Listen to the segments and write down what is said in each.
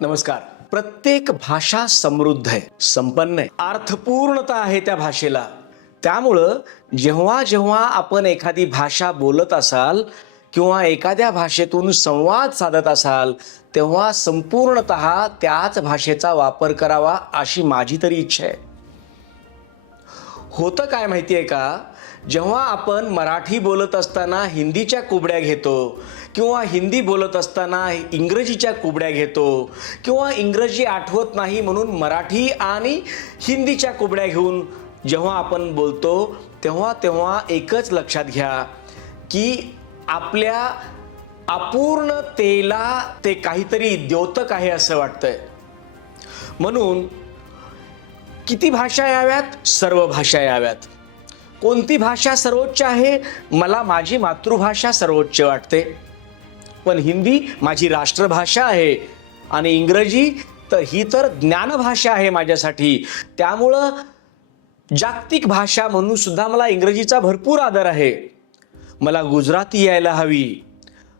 नमस्कार. प्रत्येक भाषा समृद्ध आहे संपन्न आहे अर्थपूर्णता आहे त्या भाषेला. त्यामुळं जेव्हा जेव्हा आपण एखादी भाषा बोलत असाल किंवा एखाद्या भाषेतून संवाद साधत असाल तेव्हा संपूर्णत त्याच भाषेचा वापर करावा अशी माझी तरी इच्छा आहे. होतं काय माहिती आहे का? जेव्हा आपण मराठी बोलत असताना हिंदीच्या कुबड्या घेतो किंवा हिंदी बोलत असताना इंग्रजीच्या कुबड्या घेतो किंवा इंग्रजी आठवत नाही म्हणून मराठी आणि हिंदीच्या कुबड्या घेऊन जेव्हा आपण बोलतो तेव्हा तेव्हा एकच लक्षात घ्या की आपल्या अपूर्णतेला ते काहीतरी द्योतक आहे असं वाटतंय. म्हणून किती भाषा याव्यात? सर्व भाषा याव्यात. कोणती भाषा सर्वोच्च आहे? मला माझी मातृभाषा सर्वोच्च वाटते. पण हिंदी माझी राष्ट्रभाषा आहे आणि इंग्रजी तर ही तर ज्ञानभाषा आहे माझ्यासाठी. त्यामुळं जागतिक भाषा म्हणून सुद्धा मला इंग्रजीचा भरपूर आदर आहे. मला गुजराती यायला हवी.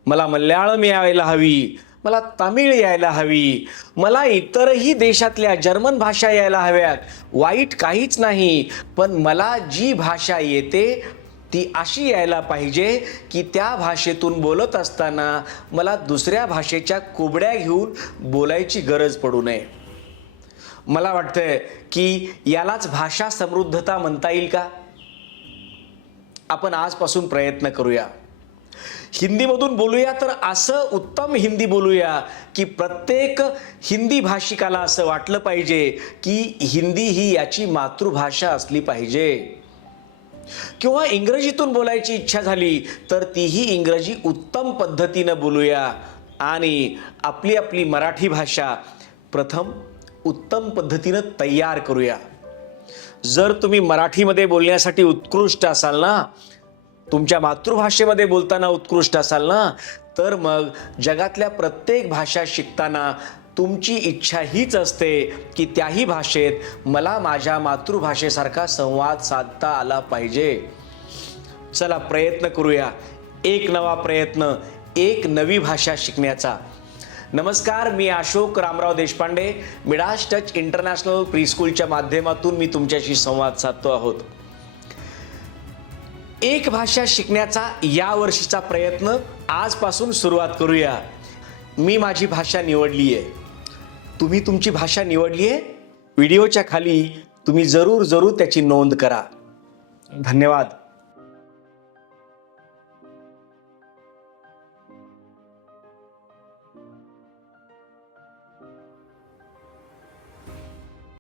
मला मल्याळम यायला हवी. मला तामिळ यायला हवी. मला इतरही देशातल्या जर्मन भाषा यायला हव्यात. वाईट काहीच नाही पण मला जी भाषा येते ती अशी यायला पाहिजे की त्या भाषेतून बोलत असताना मला दुसऱ्या भाषेच्या कुबड्या घेऊन बोलायची गरज पडू नये. मला वाटतंय की यालाच भाषा समृद्धता म्हणता येईल का? आपण आजपासून प्रयत्न करूया. हिंदीमधून बोलूया तर असं उत्तम हिंदी बोलूया की प्रत्येक हिंदी भाषिकाला असं वाटलं पाहिजे की हिंदी ही याची मातृभाषा असली पाहिजे. किंवा इंग्रजीतून बोलायची इच्छा झाली तर तीही इंग्रजी उत्तम पद्धतीनं बोलूया. आणि आपली आपली मराठी भाषा प्रथम उत्तम पद्धतीनं तयार करूया. जर तुम्ही मराठीमध्ये बोलण्यासाठी उत्कृष्ट असाल ना तुमच्या मातृभाषेमध्ये बोलताना उत्कृष्ट असाल ना? तर मग जगातल्या प्रत्येक भाषा शिकताना तुमची इच्छा हीच असते की त्याही भाषेत मला माझ्या मातृभाषेसारखा संवाद साधता आला पाहिजे. चला प्रयत्न करूया. एक नवा प्रयत्न एक नवी भाषा शिकण्याचा. नमस्कार मी Ashok Ramrao Deshpande. Midas touch international प्रीस्कूलच्या माध्यमातून मी तुमच्याशी संवाद साधतो आहोत. एक भाषा शिकण्याचा या वर्षीचा प्रयत्न आजपासून सुरुवात करूया. मी माझी भाषा निवडली आहे तुम्ही तुमची भाषा निवडली आहे व्हिडिओच्या खाली तुम्ही जरूर जरूर त्याची नोंद करा. धन्यवाद.